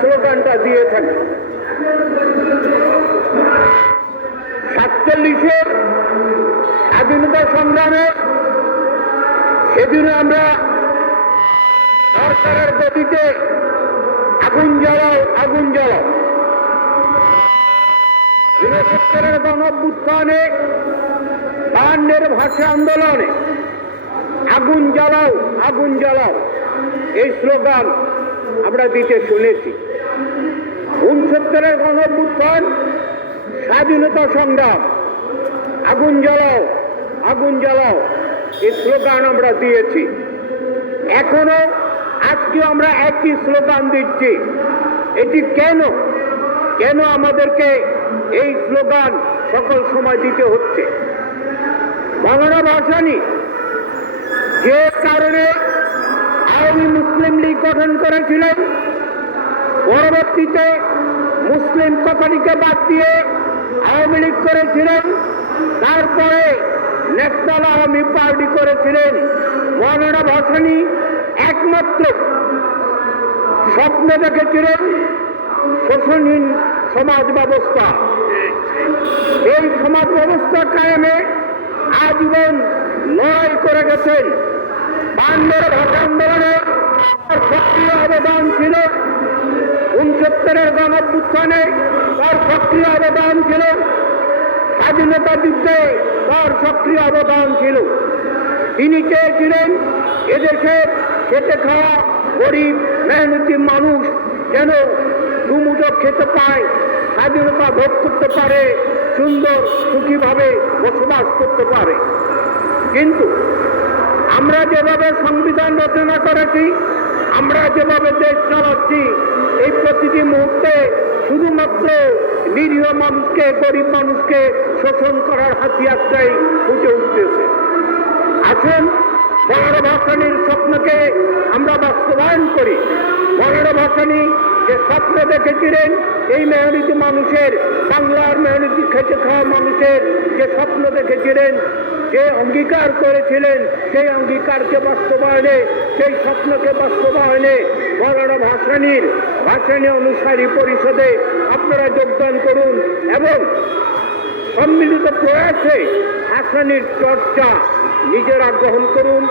স্লোগানটা দিয়ে থাকি। 47-এর স্বাধীনতা সংগ্রামে সেদিন আমরা সরকারের গতিতে আগুন জ্বালাও আগুন জ্বালাও, 1970-এর গণঅভ্যুত্থানে, 52-এর ভাষা আন্দোলনে আগুন জ্বালাও আগুন জ্বালাও এই স্লোগান আমরা দিতে শুনেছি। 69-এর গণঅভ্যুত্থান, স্বাধীনতা সংগ্রাম, আগুন জ্বালাও আগুন জ্বালাও এই স্লোগান আমরা দিয়েছি। এখনো আজকে আমরা একই স্লোগান দিচ্ছি। এটি কেন কেন আমাদেরকে এই স্লোগান সকল সময় দিতে হচ্ছে? মৌলানা ভাসানী যে কারণে আওয়ামী মুসলিম লীগ গঠন করেছিলেন, পরবর্তীতে মুসলিম কথাটিকে বাদ দিয়ে আওয়ামী লীগ করেছিলেন, তারপরে ন্যাশনাল আওয়ামী পার্টি করেছিলেন, মৌলানা ভাসানী একমাত্র স্বপ্ন দেখেছিলেন শোষণহীন সমাজ ব্যবস্থা। এই সমাজ ব্যবস্থা কায়েমে আজীবন লড়াই করে গেছেন। 52-এর ভাষা আন্দোলনে তার সক্রিয় অবদান ছিল, 69-এর গণঅভ্যুত্থানে তার সক্রিয় অবদান ছিল, স্বাধীনতা যুদ্ধে তার সক্রিয় অবদান ছিল। তিনি চেয়েছিলেন এদেশের খেটে খাওয়া গরিব মেহনতি মানুষ যেন দুমুঠো খেতে পায়, স্বাধীনতা ভোগ করতে পারে, সুন্দর সুখীভাবে বসবাস করতে পারে। কিন্তু আমরা যেভাবে সংবিধান রচনা করেছি, আমরা যেভাবে দেশ চালাচ্ছি, এই প্রতিটি মুহূর্তে শুধুমাত্র নিরীহ মানুষকে, গরিব মানুষকে শোষণ করার হাতিয়ারটাই ফুটে উঠতেছে। আসুন মৌলানা ভাসানীর স্বপ্নকে আমরা বাস্তবায়ন করি। মৌলানা ভাসানী যে স্বপ্ন দেখেছিলেন, এই মেহনতি মানুষের, বাংলার মেহনতি খেটে খাওয়া মানুষের যে স্বপ্ন দেখেছিলেন, যে অঙ্গীকার করেছিলেন, সেই অঙ্গীকারকে বাস্তবায়নে, সেই স্বপ্নকে বাস্তবায়নে মৌলানা ভাসানী অনুসারী পরিষদে আপনারা যোগদান করুন এবং সম্মিলিত প্রয়াসে ভাসানীর চর্চা নিজেরা গ্রহণ করুন।